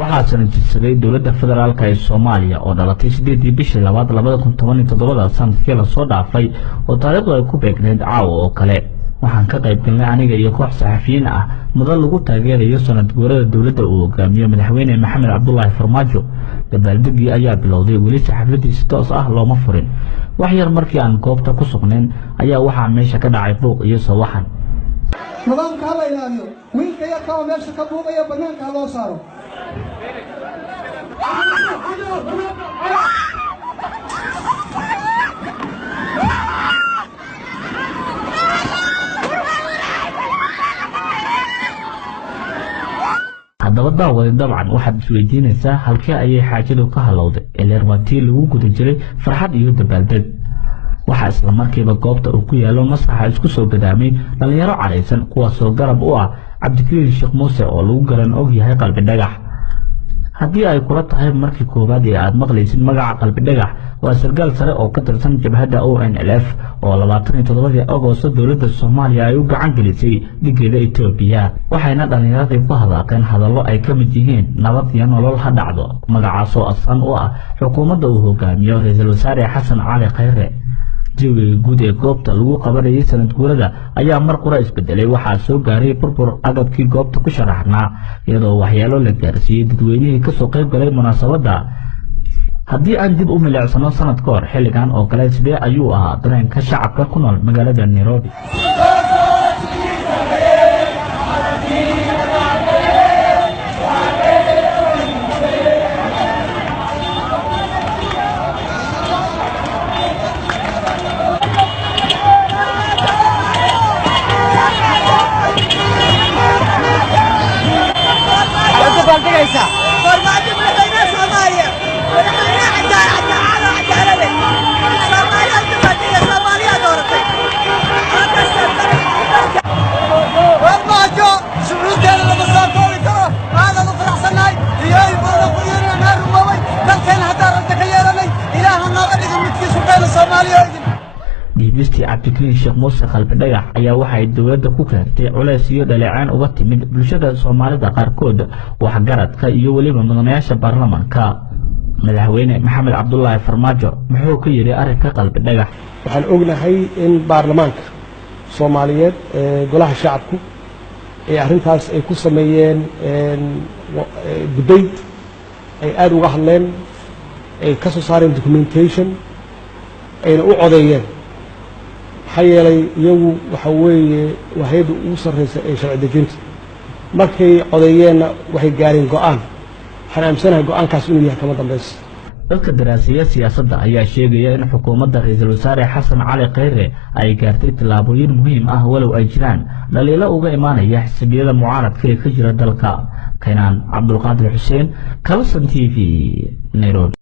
waxaa sana jirsaday dowladda federaalka ee Soomaaliya oo dhalatay 8 bishii 2017 sanadkii la soo dhaafay oo taariikhdu ay ku beegneed caawa oo kale waxaan ka qayb galnay aniga iyo koox saxafiyiin ah mudan lagu taageerayo sanad guurada dowladda uu hogaamiyo madaxweyne Maxamed Cabdullaahi Farmaajo dabaaldegii ayaa bilowday weli saxaafadiisa toos ah looma furin wax yar markii aan goobta ku sugnayn ayaa waxaa meesha ka dhacay buuq iyo sawaxan nidaamka la ilaaliyo wiilka yarka oo meesha ka buuqaya banaanka loo saaro haddaba daawada dabcan waxaad isweydiinaysaa halkee ayay xaajadu ka halowday eleerwaantii lagu guda jiray farxad iyo dabaaldeg waxaa isla markiiba goobta uu ku yaalo masraxa isku soo gadaamay dhalinyaro caraysan kuwaasoo garab u ah cabdikariin sheekh muuse oo lagu garan og yahay qalbi dhagax haddii ay kula tahay markii koowaad ee aad maqlaysid magaca qalbi dhagax waa sargaal sare oo ka tirsan jabhadda ONLF oo 27 Agoosto dowladda Soomaaliya ay u gacan gelisay dhigeeda Itoobiya waxayna dhalinyarada ku hadaqeen hadallo ay ka mid yihiin nabad iyo nolol ha dhacdo magacaas oo asal u ah xukuumadda uu hogaamiyo Ra'iisul Wasaare Xasan Cali Khayre jawiga guud ee goobta lagu qabanayay sanad guurada ayaa mar qura isbedelay waxaa soo gaaray burbur agabkii goobta ku sharaxnaa iyadoo waxyaalo la gaarsiiyay dadweynihii ka soo qayb galay munaasabadda haddii aan dib u milicsano sanad ka hor xilligan oo kale sidee ayuu ahaa dareenka shacabka ku nool magaalada Nairobi diibistii cabdikariin sheekh muuse qalbi dhagax ayaa waxay dowladda ku keentay culays iyo dhaleecaan uga timid bulshada Soomaalida qaarkood waxgaradka iyo waliba mudanayaasha baarlamaanka madaxweyne Maxamed Cabdullaahi Farmaajo muxuu ka yiri arrinka qalbi dhagax waxaan ognahay in baarlamaanka Soomaaliyeed ee golaha shacabku ee arrintaas ay ku sameeyeen debate ay aad uga hadleen ay ka soo saareen documentation ayna u codeeyeen حيالي يو وحوي وهيد وصر شرع دجنت مركي قضينا وحي قارين قوان حنا أمسنها قوان كاسونية كما دمبس dadka daraasaya siyaasadda ayaa sheegaya in xukuumadda Ra'iisul Wasaare Xasan Cali Khayre ay gaartay tallaabooyin muhiim ah walow ay jiraan dhaliilo uga imaanaya xisbiyada mucaaradka ee ka jira dalka Keenan Cabdulqaadir Xuseen Kalson TV Nairobi